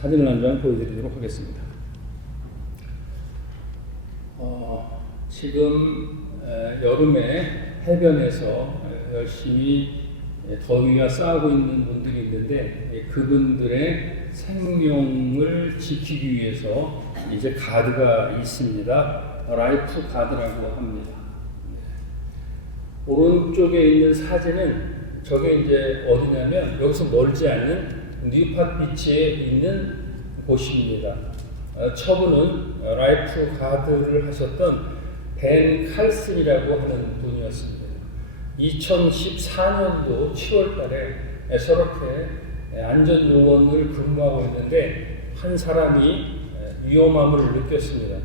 사진을 한 장 보여드리도록 하겠습니다. 지금 여름에 해변에서 열심히 더위와 싸우고 있는 분들이 있는데 그분들의 생명을 지키기 위해서 이제 가드가 있습니다. 라이프 가드라고 합니다. 오른쪽에 있는 사진은 저게 이제 어디냐면 여기서 멀지 않은 뉴팟 비치에 있는 곳입니다. 처분은 라이프 가드를 하셨던 벤 칼슨이라고 하는 분이었습니다. 2014년도 7월 달에 저렇게 안전요원을 근무하고 있는데 한 사람이 위험함을 느꼈습니다.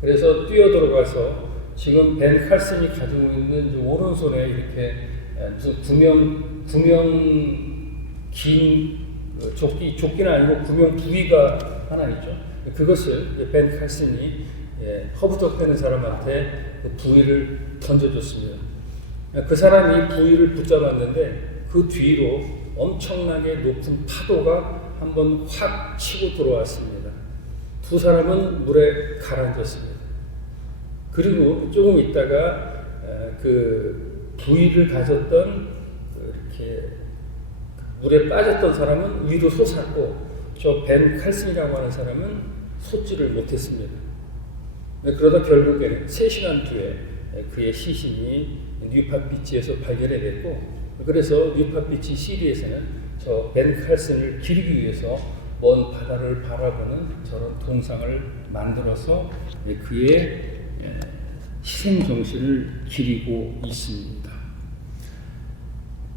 그래서 뛰어들어가서 지금 벤 칼슨이 가지고 있는 오른손에 이렇게 구명 긴 조끼는 아니고 구명 부위가 하나 있죠. 그것을 벤 칼슨이 허브적대는 사람한테 그 부위를 던져줬습니다. 그 사람이 부위를 붙잡았는데 그 뒤로 엄청나게 높은 파도가 한번 확 치고 들어왔습니다. 두 사람은 물에 가라앉았습니다. 그리고 조금 있다가 그 부위를 가졌던 이렇게 물에 빠졌던 사람은 위로 솟았고 저 벤 칼슨이라고 하는 사람은 솟지를 못했습니다. 그러다 결국에는 3시간 뒤에 그의 시신이 뉴팟 비치에서 발견이 됐고 그래서 뉴팟 비치 시리에서는 저 벤 칼슨을 기리기 위해서 먼 바다를 바라보는 저런 동상을 만들어서 그의 희생 정신을 기리고 있습니다.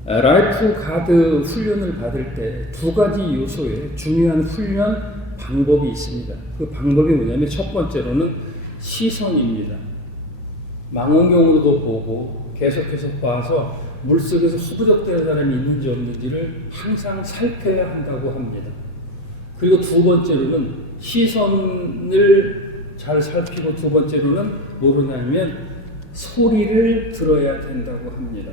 라이프 가드 훈련을 받을 때 2가지 요소의 중요한 훈련 방법이 있습니다. 그 방법이 뭐냐면 첫 번째로는 시선입니다. 망원경으로도 보고 계속해서 봐서 물속에서 허브적대는 사람이 있는지 없는지를 항상 살펴야 한다고 합니다. 그리고 두 번째로는 시선을 잘 살피고 두 번째로는 뭐냐면 소리를 들어야 된다고 합니다.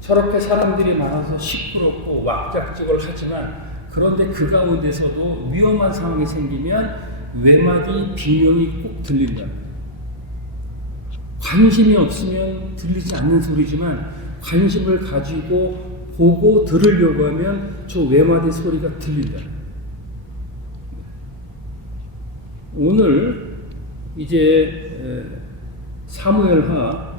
저렇게 사람들이 많아서 시끄럽고 왁작지껄 하지만 그런데 그 가운데서도 위험한 상황이 생기면 외마디 비명이 꼭 들린다. 관심이 없으면 들리지 않는 소리지만 관심을 가지고 보고 들으려고 하면 저 외마디 소리가 들린다. 오늘 이제 사무엘하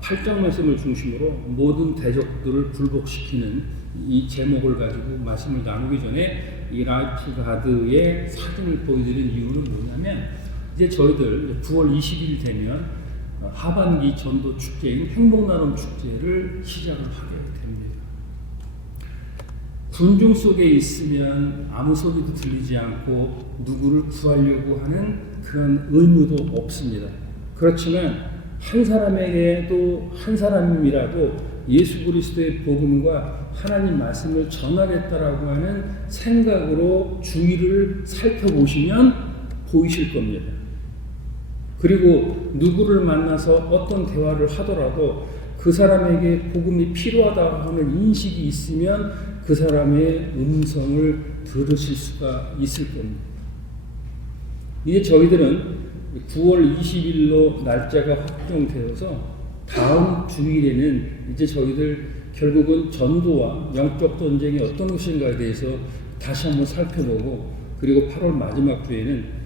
8장 말씀을 중심으로 모든 대적들을 굴복시키는 이 제목을 가지고 말씀을 나누기 전에 이 라이프 가드의 사진을 보여드린 이유는 뭐냐면 이제 저희들 9월 20일 되면 하반기 전도 축제인 행복나눔 축제를 시작을 하게 됩니다. 군중 속에 있으면 아무 소리도 들리지 않고 누구를 구하려고 하는 그런 의무도 없습니다. 그렇지만 한 사람에게도 한 사람이라도 예수 그리스도의 복음과 하나님 말씀을 전하겠다라고 하는 생각으로 주위를 살펴보시면 보이실 겁니다. 그리고 누구를 만나서 어떤 대화를 하더라도 그 사람에게 복음이 필요하다고 하는 인식이 있으면 그 사람의 음성을 들으실 수가 있을 겁니다. 이제 저희들은 9월 20일로 날짜가 확정되어서 다음 주일에는 이제 저희들 결국은 전도와 영적 전쟁이 어떤 것인가에 대해서 다시 한번 살펴보고 그리고 8월 마지막 주에는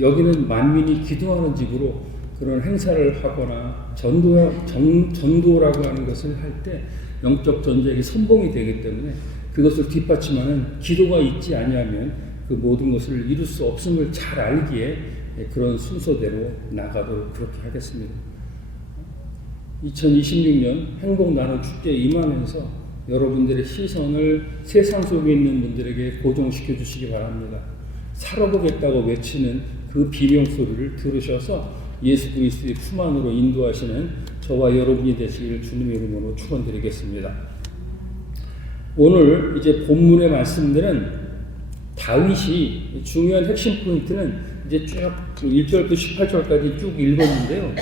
여기는 만민이 기도하는 집으로 그런 행사를 하거나 전도라고 하는 것을 할 때 영적 전쟁이 선봉이 되기 때문에 그것을 뒷받침하는 기도가 있지 아니하면 그 모든 것을 이룰 수 없음을 잘 알기에 그런 순서대로 나가도록 그렇게 하겠습니다. 2026년 행복나눔 축제에 임하면서 여러분들의 시선을 세상 속에 있는 분들에게 고정시켜 주시기 바랍니다. 살아보겠다고 외치는 그 비명소리를 들으셔서 예수 그리스도의 품 안으로 인도하시는 저와 여러분이 되시기를 주님의 이름으로 축원드리겠습니다. 오늘 이제 본문의 말씀들은 다윗이 중요한 핵심 포인트는 이제 쭉 1절부터 18절까지 쭉 읽었는데요.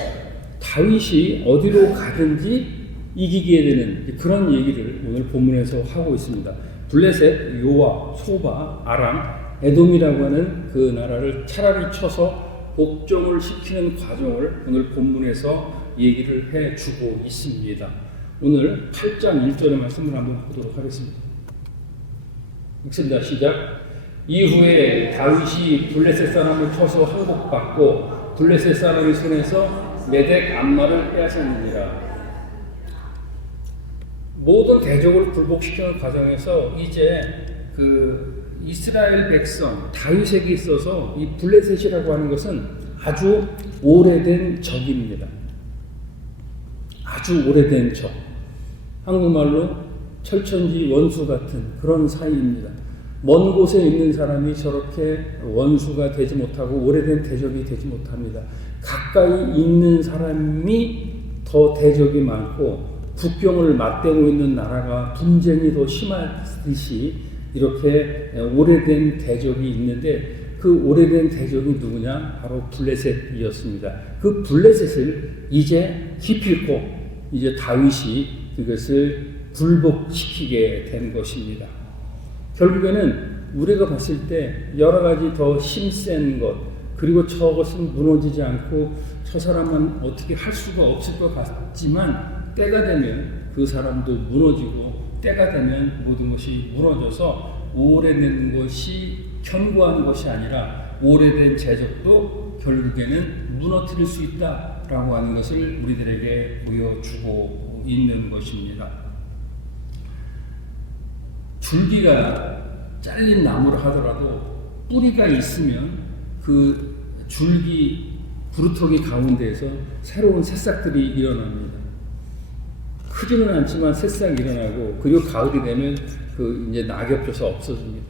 다윗이 어디로 가든지 이기게 되는 그런 얘기를 오늘 본문에서 하고 있습니다. 블레셋, 요아, 소바, 아람, 에돔이라고 하는 그 나라를 차라리 쳐서 복종을 시키는 과정을 오늘 본문에서 얘기를 해주고 있습니다. 오늘 8장 1절의 말씀을 한번 보도록 하겠습니다. 읽습니다. 시작. 이후에 다윗이 블레셋 사람을 쳐서 항복받고 블레셋 사람의 손에서 메덱 암마를 빼앗았느니라. 모든 대적을 굴복시키는 과정에서 이제 그 이스라엘 백성 다윗에게 있어서 이 블레셋이라고 하는 것은 아주 오래된 적입니다. 아주 오래된 적. 한국말로 철천지 원수 같은 그런 사이입니다. 먼 곳에 있는 사람이 저렇게 원수가 되지 못하고 오래된 대적이 되지 못합니다. 가까이 있는 사람이 더 대적이 많고 국경을 맞대고 있는 나라가 분쟁이 더 심하듯이 이렇게 오래된 대적이 있는데 그 오래된 대적이 누구냐? 바로 블레셋이었습니다. 그 블레셋을 이제 기필코 이제 다윗이 그것을 굴복시키게 된 것입니다. 결국에는 우리가 봤을 때 여러 가지 더 힘센 것, 그리고 저것은 무너지지 않고 저 사람은 어떻게 할 수가 없을 것 같지만 때가 되면 그 사람도 무너지고 때가 되면 모든 것이 무너져서 오래된 것이 견고한 것이 아니라 오래된 제적도 결국에는 무너뜨릴 수 있다라고 하는 것을 우리들에게 보여주고 있는 것입니다. 줄기가 잘린 나무를 하더라도 뿌리가 있으면 그 줄기 부루터기 가운데에서 새로운 새싹들이 일어납니다. 크지는 않지만 새싹이 일어나고 그리고 가을이 되면 그 이제 낙엽 져서 없어집니다.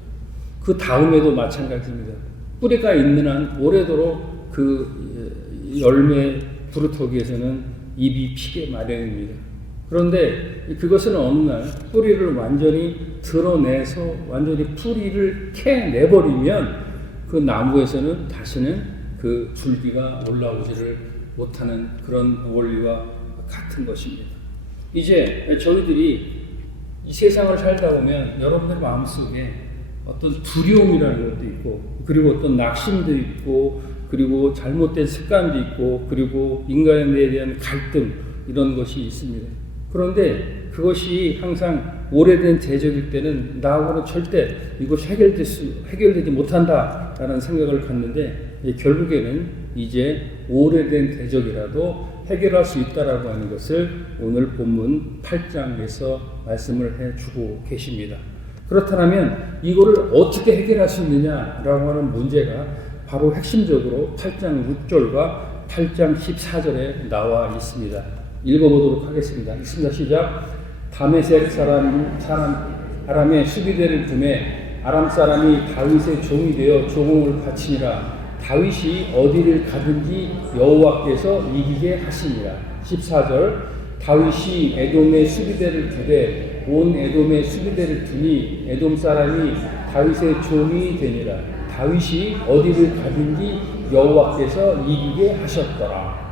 그 다음에도 마찬가지입니다. 뿌리가 있는 한 오래도록 그 열매 부루터기에서는 잎이 피게 마련입니다. 그런데 그것은 어느 날 뿌리를 완전히 드러내서 완전히 뿌리를 캐내버리면 그 나무에서는 다시는 그 줄기가 올라오지를 못하는 그런 원리와 같은 것입니다. 이제 저희들이 이 세상을 살다 보면 여러분들 마음속에 어떤 두려움이라는 것도 있고 그리고 어떤 낙심도 있고 그리고 잘못된 습관도 있고 그리고 인간에 대한 갈등 이런 것이 있습니다. 그런데 그것이 항상 오래된 대적일 때는 나하고는 절대 이것이 해결되지 못한다라는 생각을 갖는데 결국에는 이제 오래된 대적이라도 해결할 수 있다라고 하는 것을 오늘 본문 8장에서 말씀을 해주고 계십니다. 그렇다면 이거를 어떻게 해결할 수 있느냐라고 하는 문제가 바로 핵심적으로 8장 6절과 8장 14절에 나와 있습니다. 읽어보도록 하겠습니다. 읽습니다. 시작. 다메섹 사람 아람의 수비대를 보내 아람 사람이 다윗의 종이 되어 조공을 바치니라. 다윗이 어디를 가든지 여호와께서 이기게 하시니라. 14절. 다윗이 에돔의 수비대를 두되 온 에돔의 수비대를 두니 에돔 사람이 다윗의 종이 되니라. 다윗이 어디를 가든지 여호와께서 이기게 하셨더라.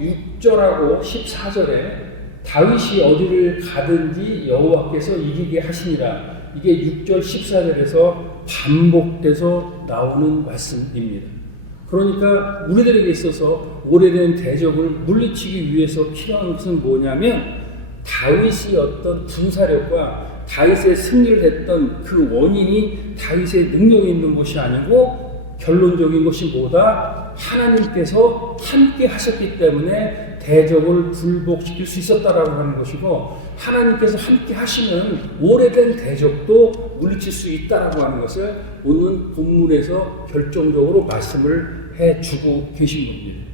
6절하고 14절에 다윗이 어디를 가든지 여호와께서 이기게 하시니라. 이게 6절 14절에서 반복돼서 나오는 말씀입니다. 그러니까 우리들에게 있어서 오래된 대적을 물리치기 위해서 필요한 것은 뭐냐면 다윗이 어떤 군사력과 다윗의 승리를 했던 그 원인이 다윗의 능력이 있는 것이 아니고 결론적인 것이 뭐다? 하나님께서 함께 하셨기 때문에 대적을 굴복시킬 수 있었다라고 하는 것이고 하나님께서 함께 하시면 오래된 대적도 물리칠 수 있다라고 하는 것을 오늘 본문에서 결정적으로 말씀을 해주고 계신 겁니다.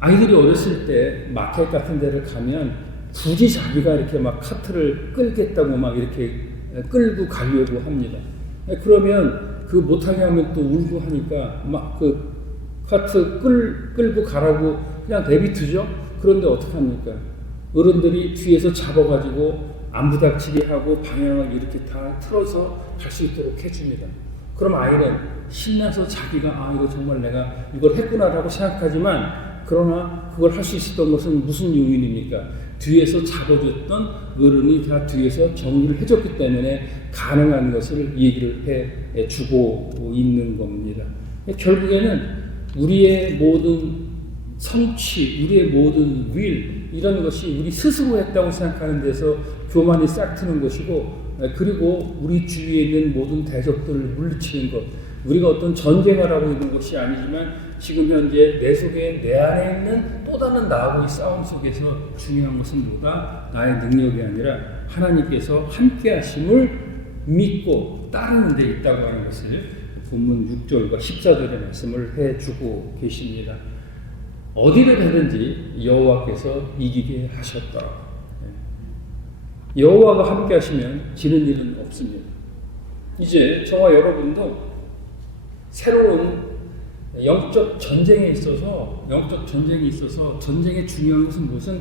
아이들이 어렸을 때 마켓 같은 데를 가면 굳이 자기가 이렇게 막 카트를 끌겠다고 막 이렇게 끌고 가려고 합니다. 그러면 그 못하게 하면 또 울고 하니까 막 그 카트 끌고 가라고 그냥 내비두죠. 그런데 어떡합니까? 어른들이 뒤에서 잡아가지고 안 부닥치게 하고 방향을 이렇게 다 틀어서 갈 수 있도록 해줍니다. 그럼 아이는 신나서 자기가 이거 정말 내가 이걸 했구나라고 생각하지만 그러나 그걸 할 수 있었던 것은 무슨 요인입니까? 뒤에서 잡아줬던 어른이 다 뒤에서 정리를 해줬기 때문에 가능한 것을 얘기를 해주고 있는 겁니다. 결국에는 우리의 모든 성취, 우리의 모든 윌 이런 것이 우리 스스로 했다고 생각하는 데서 교만이 싹트는 것이고, 그리고 우리 주위에 있는 모든 대적들을 물리치는 것, 우리가 어떤 전쟁을 하고 있는 것이 아니지만 지금 현재 내 속에 내 안에 있는 또 다른 나하고의 싸움 속에서 중요한 것은 뭐다? 나의 능력이 아니라 하나님께서 함께 하심을 믿고 따르는 데 있다고 하는 것을 본문 6절과 14절의 말씀을 해주고 계십니다. 어디를 가든지 여호와께서 이기게 하셨다. 여호와가 함께 하시면 지는 일은 없습니다. 이제 저와 여러분도 새로운 영적 전쟁에 있어서 전쟁의 중요한 것은 무슨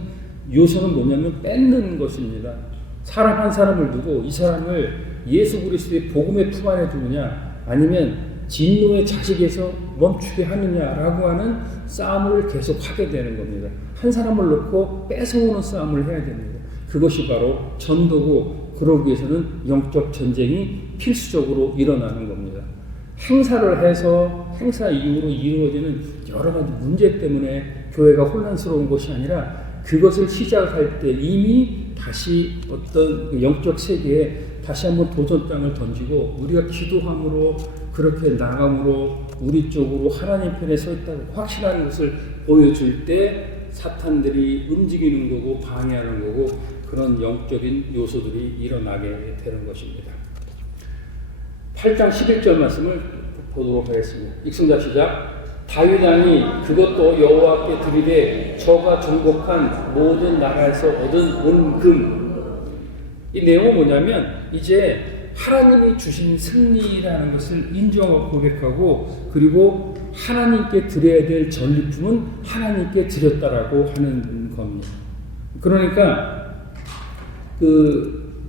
요소는 뭐냐면 뺏는 것입니다. 사람 한 사람을 두고 이 사람을 예수 그리스도의 복음의 품 안에 두느냐, 아니면 진노의 자식에서 멈추게 하느냐라고 하는 싸움을 계속 하게 되는 겁니다. 한 사람을 놓고 뺏어오는 싸움을 해야 됩니다. 그것이 바로 전도고, 그러기 위해서는 영적 전쟁이 필수적으로 일어나는 겁니다. 행사를 해서 행사 이후로 이루어지는 여러 가지 문제 때문에 교회가 혼란스러운 것이 아니라, 그것을 시작할 때 이미 다시 어떤 영적 세계에 다시 한번 도전장을 던지고 우리가 기도함으로 그렇게 나감으로 우리 쪽으로 하나님 편에 서 있다고 확실한 것을 보여줄 때 사탄들이 움직이는 거고 방해하는 거고, 그런 영적인 요소들이 일어나게 되는 것입니다. 8장 11절 말씀을 보도록 하겠습니다. 읽습니다. 시작. 다윗 왕이 그것도 여호와께 드리되 저가 정복한 모든 나라에서 얻은 온 금. 이 내용은 뭐냐면 이제 하나님이 주신 승리라는 것을 인정하고 고백하고, 그리고 하나님께 드려야 될 전리품은 하나님께 드렸다라고 하는 겁니다. 그러니까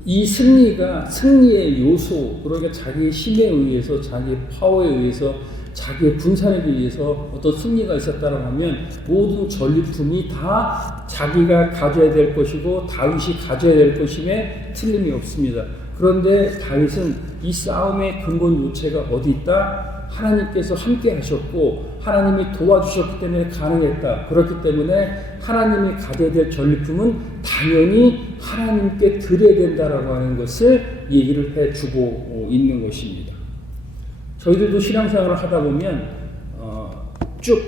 이 승리가 승리의 요소, 그러니까 자기의 힘에 의해서, 자기의 파워에 의해서, 자기의 분산에 의해서 어떤 승리가 있었다고 하면 모든 전리품이 다 자기가 가져야 될 것이고 다윗이 가져야 될 것임에 틀림이 없습니다. 그런데 다윗은 이 싸움의 근본 요체가 어디 있다? 하나님께서 함께 하셨고 하나님이 도와주셨기 때문에 가능했다. 그렇기 때문에 하나님이 가져야 될 전리품은 당연히 하나님께 드려야 된다라고 하는 것을 얘기를 해주고 있는 것입니다. 저희들도 신앙생활을 하다 보면 쭉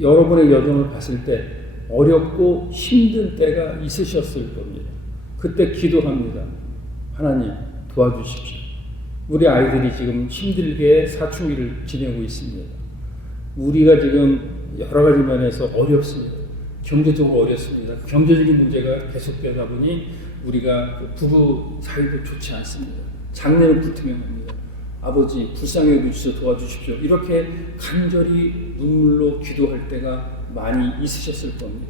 여러분의 여정을 봤을 때 어렵고 힘든 때가 있으셨을 겁니다. 그때 기도합니다. 하나님 도와주십시오. 우리 아이들이 지금 힘들게 사춘기를 지내고 있습니다. 우리가 지금 여러 가지 면에서 어렵습니다. 경제적으로 어렵습니다. 경제적인 문제가 계속되다 보니 우리가 부부 사이도 좋지 않습니다. 장래는 불투명합니다. 아버지 불쌍히 여기셔서 도와주십시오. 이렇게 간절히 눈물로 기도할 때가 많이 있으셨을 겁니다.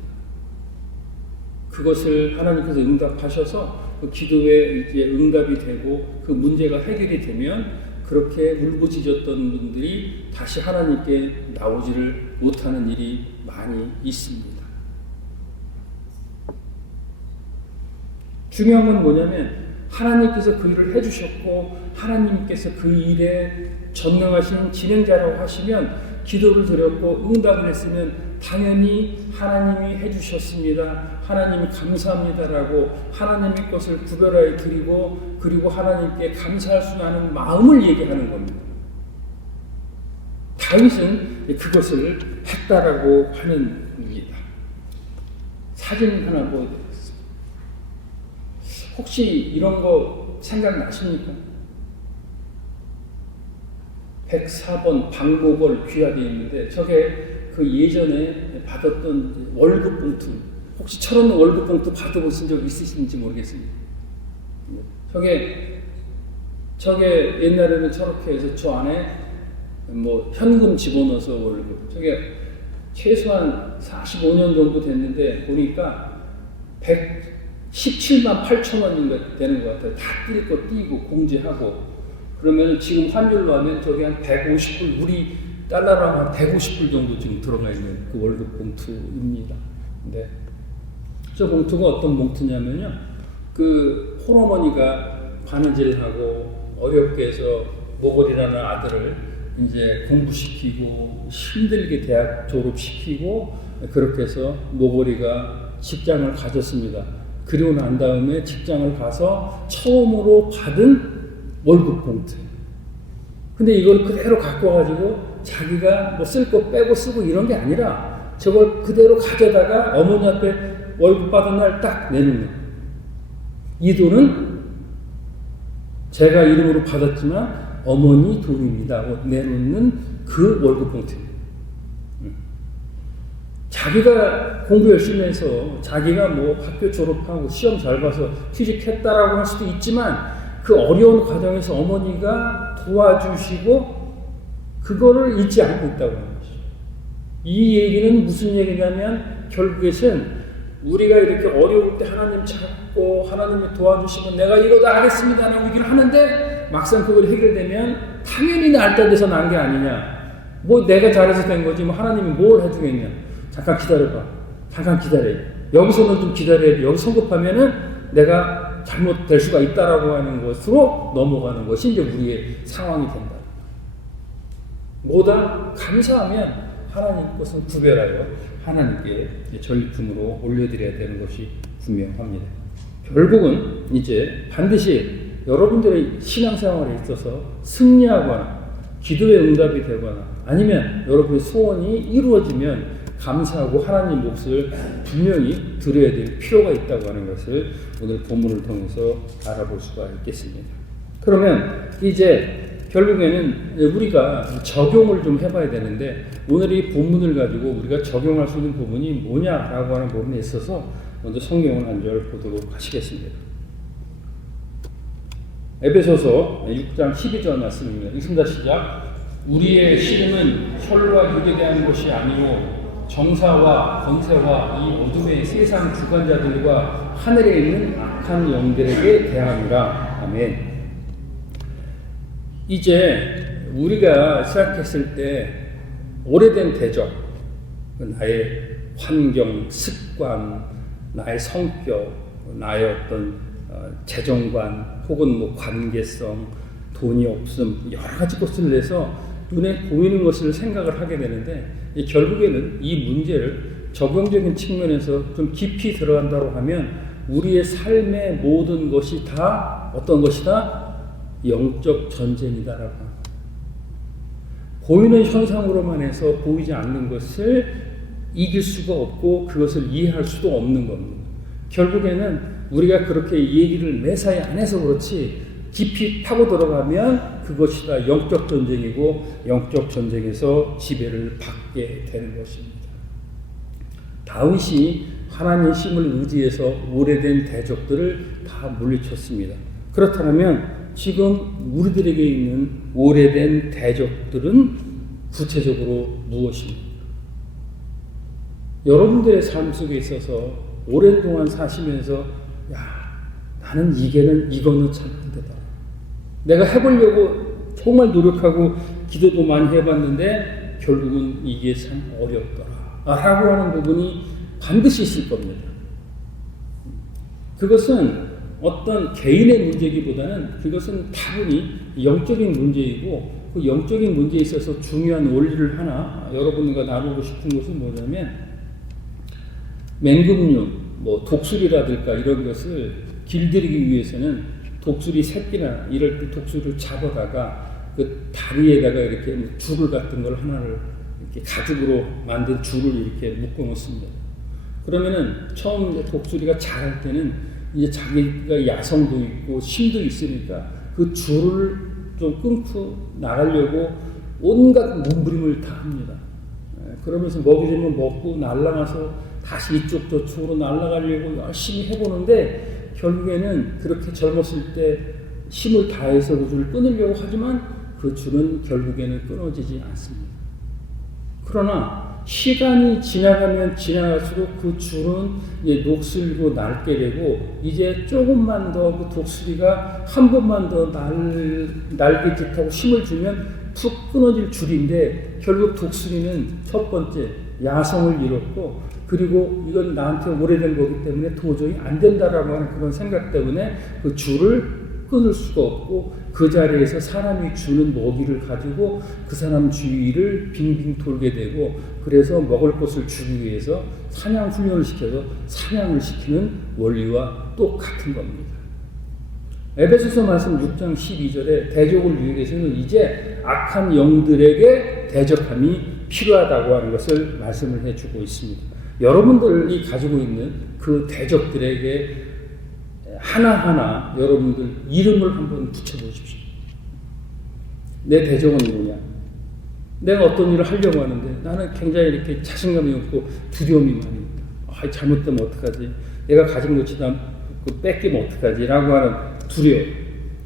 그것을 하나님께서 응답하셔서 그 기도에 이제 응답이 되고 그 문제가 해결이 되면 그렇게 울부짖었던 분들이 다시 하나님께 나오지를 못하는 일이 많이 있습니다. 중요한 건 뭐냐면 하나님께서 그 일을 해주셨고 하나님께서 그 일에 전능하신 진행자라고 하시면 기도를 드렸고 응답을 했으면 당연히 하나님이 해주셨습니다. 하나님이 감사합니다라고 하나님의 것을 구별하여 드리고 그리고 하나님께 감사할 수 있는 마음을 얘기하는 겁니다. 다윗은 그것을 했다라고 하는 겁니다. 사진 하나 보여드리겠습니다. 혹시 이런 거 생각나십니까? 104번 방목을 귀하게 있는데 저게 그 예전에 받았던 월급 봉투, 혹시 1,000원 월급 봉투 받아보신 적 있으신지 모르겠습니다. 저게 옛날에는 저렇게 해서 저 안에 뭐 현금 집어넣어서 월급, 저게 최소한 45년 정도 됐는데 보니까 117만 8천 원인가 되는 것 같아요. 다 뛸 거 띄고 공제하고. 그러면 지금 환율로 하면 저게 한 150불, 우리 달러로 한 150불 정도 지금 들어가 있는 그 월급 봉투입니다. 네. 저 봉투가 어떤 봉투냐면요. 그 홀어머니가 바느질하고 어렵게 해서 모골이라는 아들을 이제 공부시키고 힘들게 대학 졸업시키고 그렇게 해서 모골이가 직장을 가졌습니다. 그리고 난 다음에 직장을 가서 처음으로 받은 월급 봉투. 근데 이걸 그대로 갖고 와가지고 자기가 뭐 쓸 거 빼고 쓰고 이런 게 아니라 저걸 그대로 가져다가 어머니 앞에 월급 받은 날 딱 내놓는. 이 돈은 제가 이름으로 받았지만 어머니 돈입니다 하고 내놓는 그 월급 봉투입니다. 자기가 공부 열심히 해서 자기가 뭐 학교 졸업하고 시험 잘 봐서 취직했다라고 할 수도 있지만 그 어려운 과정에서 어머니가 도와주시고 그거를 잊지 않고 있다고 하는 것이죠. 이 얘기는 무슨 얘기냐면 결국에는 우리가 이렇게 어려울 때 하나님 찾고 하나님이 도와주시면 내가 이거 다 하겠습니다 라고 얘기를 하는데 막상 그걸 해결되면 당연히 날 때돼서 난 게 아니냐. 뭐 내가 잘해서 된 거지 뭐 하나님이 뭘 해주겠냐. 잠깐 기다려봐. 잠깐 기다려. 여기서는 좀 기다려야 돼. 여기 성급하면은 내가 잘못될 수가 있다라고 하는 것으로 넘어가는 것이 이제 우리의 상황이 된다. 뭐다 감사하면 하나님 것은 구별하여 하나님께 전리품으로 올려드려야 되는 것이 분명합니다. 결국은 이제 반드시 여러분들의 신앙생활에 있어서 승리하거나 기도의 응답이 되거나 아니면 여러분의 소원이 이루어지면 감사하고 하나님 몫을 분명히 드려야 될 필요가 있다고 하는 것을 오늘 본문을 통해서 알아볼 수가 있겠습니다. 그러면 이제 결국에는 우리가 적용을 좀 해봐야 되는데 오늘 이 본문을 가지고 우리가 적용할 수 있는 부분이 뭐냐라고 하는 부분에 있어서 먼저 성경을 한 절 보도록 하시겠습니다. 에베소서 6장 12절 말씀입니다. 읽습니다. 시작. 우리의 씨름은 혈과 육에 대한 것이 아니요 정사와 권세와 이 어둠의 세상 주관자들과 하늘에 있는 악한 영들에게 대함이라. 아멘. 이제 우리가 시작했을 때 오래된 대적, 나의 환경, 습관, 나의 성격, 나의 어떤 재정관 혹은 뭐 관계성, 돈이 없음 여러 가지 것을 내서 눈에 보이는 것을 생각을 하게 되는데 결국에는 이 문제를 적용적인 측면에서 좀 깊이 들어간다고 하면 우리의 삶의 모든 것이 다 어떤 것이다? 영적 전쟁이다라고 합니다. 보이는 현상으로만 해서 보이지 않는 것을 이길 수가 없고 그것을 이해할 수도 없는 겁니다. 결국에는 우리가 그렇게 얘기를 매사에 안 해서 그렇지 깊이 파고 들어가면 그것이 다 영적 전쟁이고 영적 전쟁에서 지배를 받게 되는 것입니다. 다윗이 하나님의 힘을 의지해서 오래된 대적들을 다 물리쳤습니다. 그렇다면 지금 우리들에게 있는 오래된 대적들은 구체적으로 무엇입니까? 여러분들의 삶 속에 있어서 오랜 동안 사시면서 나는 이거는 참 안 되다. 내가 해보려고 정말 노력하고 기도도 많이 해봤는데 결국은 이게 참 어렵더라 라고 하는 부분이 반드시 있을 겁니다. 그것은 어떤 개인의 문제기보다는 그것은 다분히 영적인 문제이고 그 영적인 문제에 있어서 중요한 원리를 하나 여러분과 나누고 싶은 것은 뭐냐면 맹금류, 뭐 독수리라든가 이런 것을 길들이기 위해서는 독수리 새끼나 이럴 때 독수리를 잡아다가 그 다리에다가 이렇게 줄을 같은 걸 하나를 이렇게 가죽으로 만든 줄을 이렇게 묶어 놓습니다. 그러면은 처음 독수리가 자랄 때는 이제 자기가 야성도 있고 힘도 있으니까 그 줄을 좀 끊고 나가려고 온갖 몸부림을 다 합니다. 그러면서 먹이 주면 먹고 날아가서 다시 이쪽 저쪽으로 날아가려고 열심히 해보는데 결국에는 그렇게 젊었을 때 힘을 다해서 그 줄을 끊으려고 하지만 그 줄은 결국에는 끊어지지 않습니다. 그러나 시간이 지나가면 지나갈수록 그 줄은 이제 녹슬고 낡게 되고 이제 조금만 더 그 독수리가 한 번만 더 날개짓하고 힘을 주면 툭 끊어질 줄인데 결국 독수리는 첫 번째 야성을 잃었고, 그리고 이건 나한테 오래된 거기 때문에 도저히 안 된다라고 하는 그런 생각 때문에 그 줄을 끊을 수가 없고, 그 자리에서 사람이 주는 먹이를 가지고 그 사람 주위를 빙빙 돌게 되고, 그래서 먹을 것을 주기 위해서 사냥 훈련을 시켜서 사냥을 시키는 원리와 똑같은 겁니다. 에베소서 말씀 6장 12절에 대적을 위해서는 이제 악한 영들에게 대적함이 필요하다고 하는 것을 말씀을 해주고 있습니다. 여러분들이 가지고 있는 그 대적들에게 하나하나 여러분들 이름을 한번 붙여보십시오. 내 대적은 뭐냐? 내가 어떤 일을 하려고 하는데 나는 굉장히 이렇게 자신감이 없고 두려움이 많이 있다. 잘못되면 어떡하지? 내가 가진 것이 다 뺏기면 어떡하지? 라고 하는 두려움.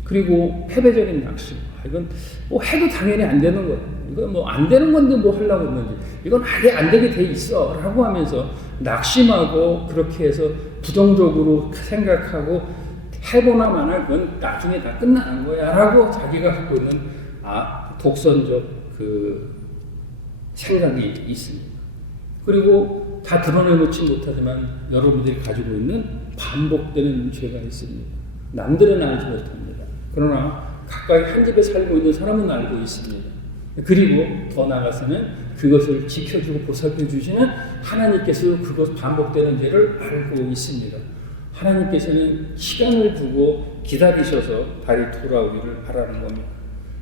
그리고 패배적인 낙심. 이건 뭐 해도 당연히 안 되는 거야. 이건 뭐 안 되는 건데 뭐 하려고 했는지. 이건 아예 안 되게 돼 있어. 라고 하면서 낙심하고 그렇게 해서 부정적으로 생각하고 해보나 마나 그건 나중에 다 끝나는 거야. 라고 자기가 갖고 있는 독선적 그 생각이 있습니다. 그리고 다 드러내놓지 못하지만 여러분들이 가지고 있는 반복되는 죄가 있습니다. 남들은 알지 못합니다. 그러나 가까이 한 집에 살고 있는 사람은 알고 있습니다. 그리고 더 나아가서는 그것을 지켜주고 보살펴 주시는 하나님께서 그것 반복되는 죄를 알고 있습니다. 하나님께서는 시간을 두고 기다리셔서 다시 돌아오기를 바라는 겁니다.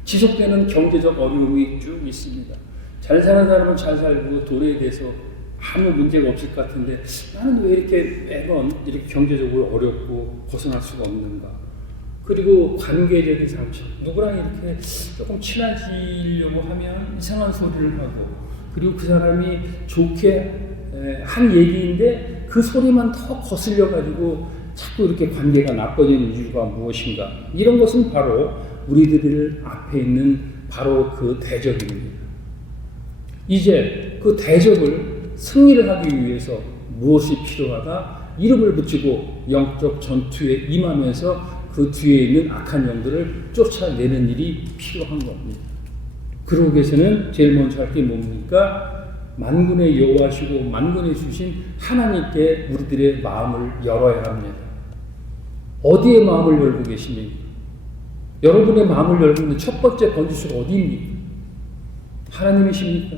지속되는 경제적 어려움이 쭉 있습니다. 잘 사는 사람은 잘 살고 돈에 대해서 아무 문제가 없을 것 같은데 나는 왜 이렇게 매번 이렇게 경제적으로 어렵고 벗어날 수가 없는가? 그리고 관계적인 상처. 누구랑 이렇게 조금 친해지려고 하면 이상한 소리를 하고, 그리고 그 사람이 좋게 한 얘기인데 그 소리만 더 거슬려 가지고 자꾸 이렇게 관계가 나빠지는 이유가 무엇인가? 이런 것은 바로 우리들 앞에 있는 바로 그 대적입니다. 이제 그 대적을 승리를 하기 위해서 무엇이 필요하다? 이름을 붙이고 영적 전투에 임하면서 그 뒤에 있는 악한 영들을 쫓아내는 일이 필요한 겁니다. 그러기 위해서는 제일 먼저 할 게 뭡니까? 만군의 여호와시고 만군의 주신 하나님께 우리들의 마음을 열어야 합니다. 어디에 마음을 열고 계십니까? 여러분의 마음을 열고 있는 첫 번째 번지수가 어디입니까? 하나님이십니까?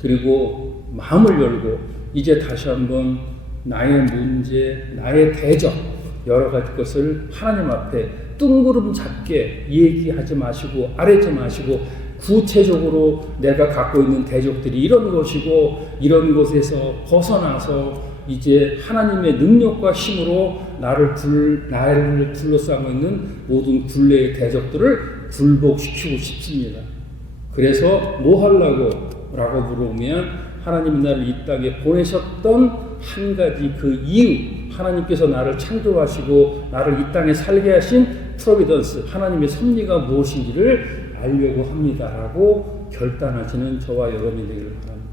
그리고 마음을 열고 이제 다시 한번 나의 문제, 나의 대적 여러 가지 것을 하나님 앞에 뜬구름 잡게 얘기하지 마시고 아뢰지 마시고 구체적으로 내가 갖고 있는 대적들이 이런 것이고 이런 것에서 벗어나서 이제 하나님의 능력과 힘으로 나를 둘러싸고 있는 모든 굴레의 대적들을 굴복시키고 싶습니다. 그래서 뭐 하려고? 라고 물어보면 하나님이 나를 이 땅에 보내셨던 한 가지 그 이유, 하나님께서 나를 창조하시고 나를 이 땅에 살게 하신 프로비던스, 하나님의 섭리가 무엇인지를 알려고 합니다라고 결단하시는 저와 여러분이 되기를 바랍니다.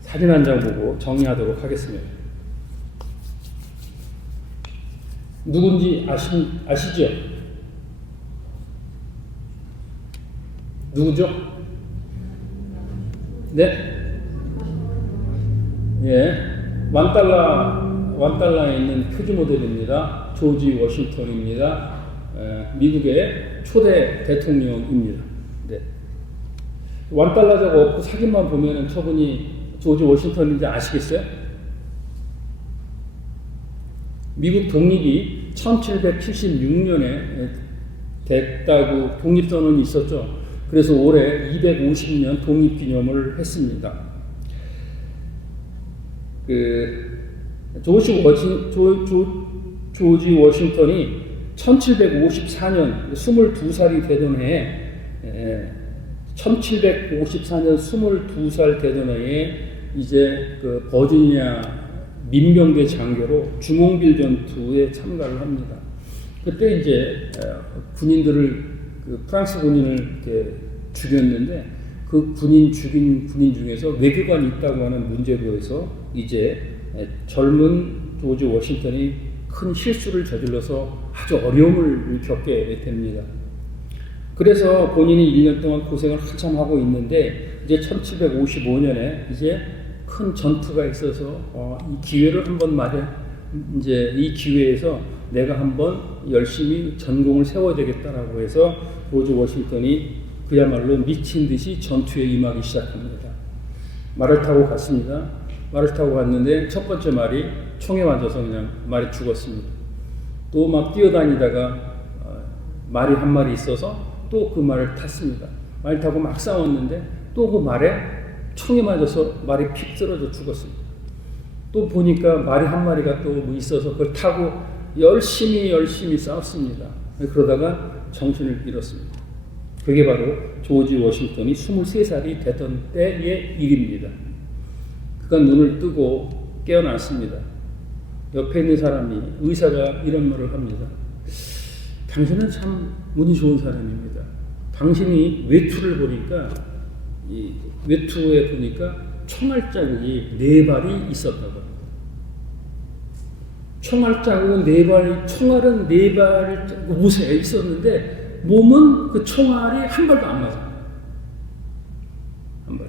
사진 한 장 보고 정리하도록 하겠습니다. 누군지 아시죠? 누구죠? 네? 예. 완달러에 있는 표지 모델입니다. 조지 워싱턴입니다. 미국의 초대 대통령입니다. 네. 완달러자가 없고 사진만 보면 저분이 조지 워싱턴인지 아시겠어요? 미국 독립이 1776년에 됐다고 독립선언이 있었죠. 그래서 올해 250년 독립기념을 했습니다. 조지 워싱턴이 1754년 22살이 되던 해에 1754년 22살 되던 해에 이제 그 버지니아 민병대 장교로 주몽빌 전투에 참가를 합니다. 그때 이제 군인들을 프랑스 군인을 이렇게 죽였는데 그 죽인 군인 중에서 외교관이 있다고 하는 문제로 해서 이제 젊은 조지 워싱턴이 큰 실수를 저질러서 아주 어려움을 겪게 됩니다. 그래서 본인이 1년 동안 고생을 한참 하고 있는데 이제 1755년에 이제 큰 전투가 있어서 이 기회를 한번 이제 이 기회에서 내가 한번 열심히 전공을 세워야 되겠다라고 해서 조지 워싱턴이 그야말로 미친 듯이 전투에 임하기 시작합니다. 말을 타고 갔습니다. 말을 타고 갔는데 첫 번째 말이 총에 맞아서 그냥 말이 죽었습니다. 또 막 뛰어다니다가 말이 한 마리 있어서 또 그 말을 탔습니다. 말 타고 막 싸웠는데 또 그 말에 총에 맞아서 말이 픽 쓰러져 죽었습니다. 또 보니까 말이 한 마리가 또 있어서 그걸 타고 열심히 싸웠습니다. 그러다가 정신을 잃었습니다. 그게 바로 조지 워싱턴이 23살이 되던 때의 일입니다. 그가 눈을 뜨고 깨어났습니다. 옆에 있는 사람이 의사가 이런 말을 합니다. 당신은 참 운이 좋은 사람입니다. 당신이 외투를 보니까 이 외투에 보니까 총알 자국이 4발이 있었다고 합니다. 총알 자국은 4발, 총알은 4발 옷에 있었는데 몸은 그 총알이 한 발도 안 맞아요. 한 발.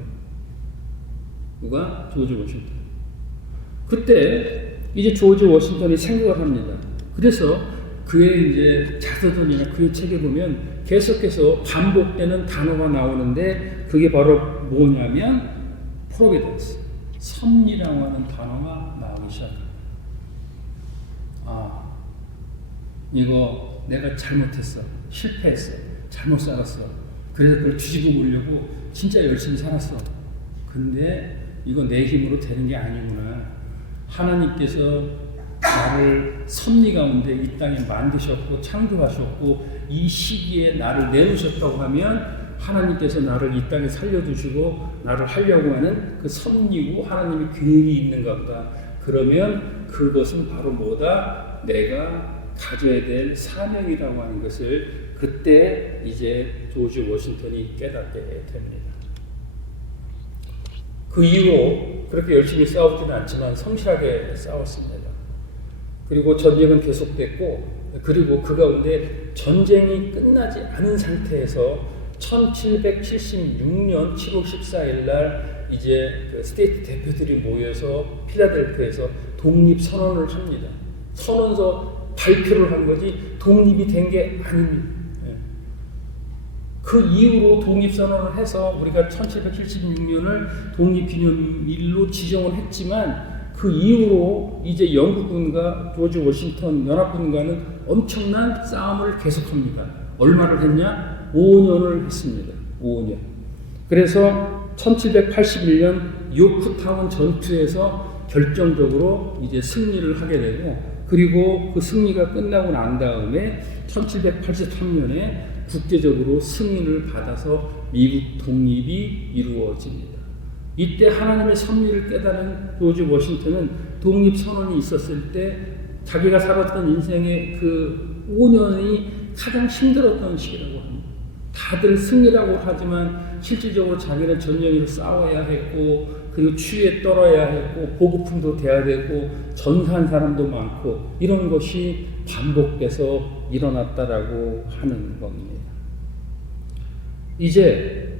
누가? 조지 워싱턴. 그때 이제 조지 워싱턴이 생각을 합니다. 그래서 그의 이제 자서전이나 그의 책에 보면 계속해서 반복되는 단어가 나오는데 그게 바로 뭐냐면 프로비던스, 섭리라고 하는 단어가 나오기 시작합니다. 이거 내가 잘못했어, 실패했어, 잘못 살았어. 그래서 그걸 뒤집어 보려고 진짜 열심히 살았어. 근데 이거 내 힘으로 되는 게 아니구나. 하나님께서 나를 섭리 가운데 이 땅에 만드셨고 창조하셨고 이 시기에 나를 내놓으셨다고 하면 하나님께서 나를 이 땅에 살려주시고 나를 하려고 하는 그 섭리고 하나님의 계획이 있는가 보다. 그러면 그것은 바로 뭐다? 내가 가져야 될 사명이라고 하는 것을 그때 이제 조지 워싱턴이 깨닫게 됩니다. 그 이후로 그렇게 열심히 싸우지는 않지만 성실하게 싸웠습니다. 그리고 전쟁은 계속됐고 그리고 그 가운데 전쟁이 끝나지 않은 상태에서 1776년 7월 14일 날 이제 그 스테이트 대표들이 모여서 필라델피아에서 독립선언을 합니다. 선언서 발표를 한 거지 독립이 된 게 아닙니다. 그 이후로 독립선언을 해서 우리가 1776년을 독립기념일로 지정을 했지만 그 이후로 이제 영국군과 조지 워싱턴 연합군과는 엄청난 싸움을 계속합니다. 얼마를 했냐? 5년을 했습니다. 5년. 그래서 1781년 요크타운 전투에서 결정적으로 이제 승리를 하게 되고 그리고 그 승리가 끝나고 난 다음에 1783년에 국제적으로 승인을 받아서 미국 독립이 이루어집니다. 이때 하나님의 섭리를 깨달은 조지 워싱턴은 독립선언이 있었을 때 자기가 살았던 인생의 그 5년이 가장 힘들었던 시기라고 합니다. 다들 승리라고 하지만 실질적으로 자기는 전쟁으로 싸워야 했고 그리고 추위에 떨어야 했고 보급품도 돼야 되고 전사한 사람도 많고 이런 것이 반복돼서 일어났다라고 하는 겁니다. 이제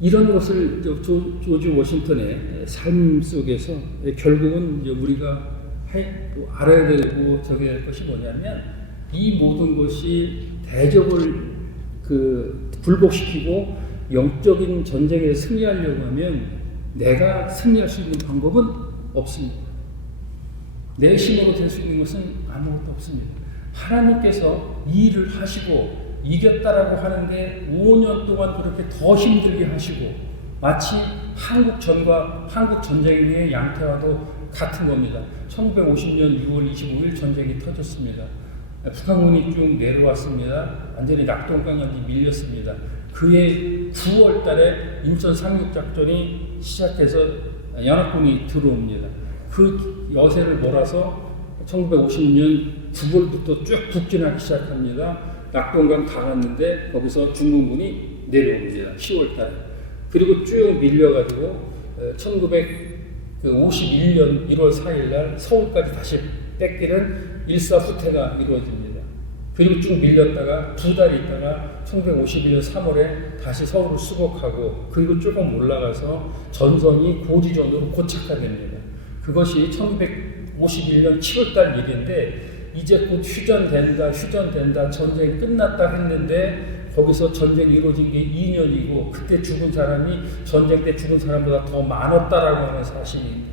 이런 것을 조지 워싱턴의 삶 속에서 결국은 이제 우리가 알아야 되고 적어야 할 것이 뭐냐면 이 모든 것이 대적을 굴복시키고 영적인 전쟁에 승리하려고 하면 내가 승리할 수 있는 방법은 없습니다. 내 힘으로 될 수 있는 것은 아무것도 없습니다. 하나님께서 이 일을 하시고 이겼다라고 하는데 5년 동안 그렇게 더 힘들게 하시고 마치 한국전과 한국전쟁의 양태와도 같은 겁니다. 1950년 6월 25일 전쟁이 터졌습니다. 북한군이 쭉 내려왔습니다. 완전히 낙동강까지 밀렸습니다. 그해 9월 달에 인천 상륙작전이 시작해서 연합군이 들어옵니다. 그 여세를 몰아서 1950년 9월부터 쭉 북진하기 시작합니다. 낙동강 다 갔는데 거기서 중공군이 내려옵니다. 10월 달에. 그리고 쭉 밀려가지고 1951년 1월 4일 날 서울까지 다시 뺏기는 일사후퇴가 이루어집니다. 그리고 쭉 밀렸다가 2달 있다가 1951년 3월에 다시 서울을 수복하고 그리고 조금 올라가서 전선이 고지전으로 고착화 됩니다. 그것이 1951년 7월달 일인데 이제 곧 휴전된다, 전쟁이 끝났다 했는데 거기서 전쟁이 이루어진 게 2년이고 그때 죽은 사람이 전쟁 때 죽은 사람보다 더 많았다라고 하는 사실입니다.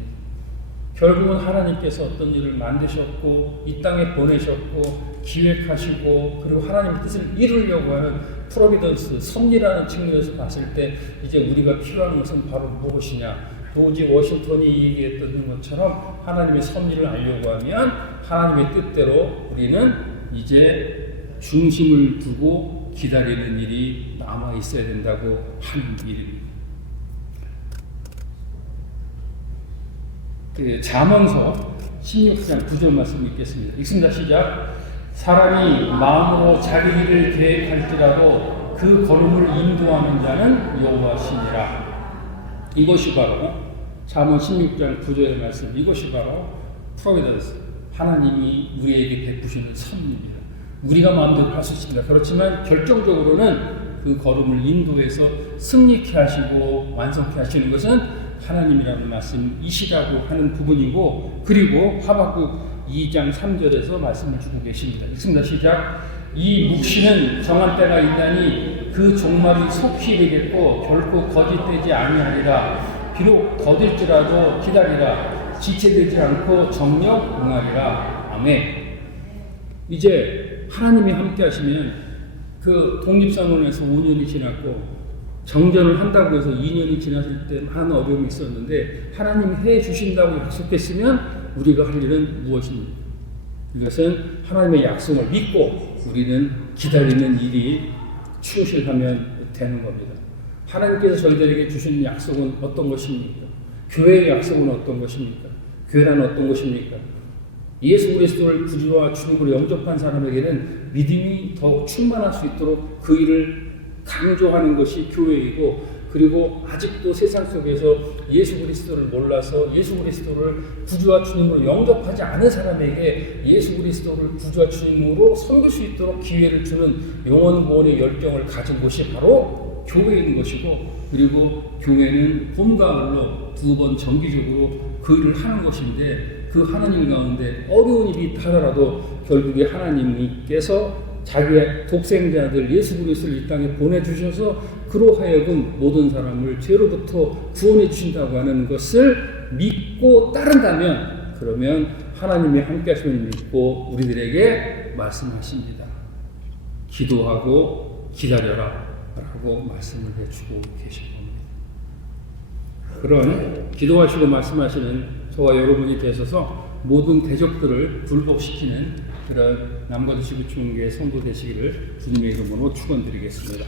결국은 하나님께서 어떤 일을 만드셨고 이 땅에 보내셨고 기획하시고 그리고 하나님의 뜻을 이루려고 하는 프로비던스, 섭리라는 측면에서 봤을 때 이제 우리가 필요한 것은 바로 무엇이냐. 조지 워싱턴이 얘기했던 것처럼 하나님의 섭리를 알려고 하면 하나님의 뜻대로 우리는 이제 중심을 두고 기다리는 일이 남아 있어야 된다고 하는 일입니다. 잠언서 16장 9절 말씀 읽겠습니다. 읽습니다. 시작. 사람이 마음으로 자기 일을 계획할지라도 그 걸음을 인도하는 자는 여호와시니라. 이것이 바로 잠언 16장 9절의 말씀, 이것이 바로 프로비던스, 하나님이 우리에게 베푸시는 섭리입니다. 우리가 마음대로 할 수 있습니다. 그렇지만 결정적으로는 그 걸음을 인도해서 승리케 하시고 완성케 하시는 것은 하나님이라는 말씀이시라고 하는 부분이고, 그리고 하박국 2장 3절에서 말씀을 주고 계십니다. 읽습니다. 시작. 이 묵시는 정한 때가 있나니 그 종말이 속히 이르겠고 결코 거짓되지 아니하리라. 비록 더딜지라도 기다리라. 지체되지 않고 정녕 응하리라. 아멘. 이제 하나님이 함께 하시면 그 독립선언에서 5년이 지났고 정전을 한다고 해서 2년이 지났을 때 많은 어려움이 있었는데 하나님이 해 주신다고 약속했으면 우리가 할 일은 무엇입니까? 이것은 하나님의 약속을 믿고 우리는 기다리는 일이 충실하면 되는 겁니다. 하나님께서 저희들에게 주신 약속은 어떤 것입니까? 교회의 약속은 어떤 것입니까? 교회란 어떤 것입니까? 예수 그리스도를 구주와 주님으로 영접한 사람에게는 믿음이 더 충만할 수 있도록 그 일을 강조하는 것이 교회이고, 그리고 아직도 세상 속에서 예수 그리스도를 몰라서 예수 그리스도를 구주와 주님으로 영접하지 않은 사람에게 예수 그리스도를 구주와 주님으로 섬길 수 있도록 기회를 주는 영원 구원의 열정을 가진 곳이 바로 교회인 것이고, 그리고 교회는 봄, 가을로 2번 정기적으로 그 일을 하는 것인데, 그 하나님 가운데 어려운 일이 있다더라도 결국에 하나님께서 자기의 독생자들 예수 그리스도를 이 땅에 보내주셔서 그로 하여금 모든 사람을 죄로부터 구원해 주신다고 하는 것을 믿고 따른다면, 그러면 하나님이 함께 하심을 믿고 우리들에게 말씀하십니다. 기도하고 기다려라 라고 말씀을 해주고 계신 겁니다. 그런 기도하시고 말씀하시는 저와 여러분이 되셔서 모든 대적들을 굴복시키는 그런 남가주시구 중교회 성도 되시기를 주님의 이름으로 축원드리겠습니다.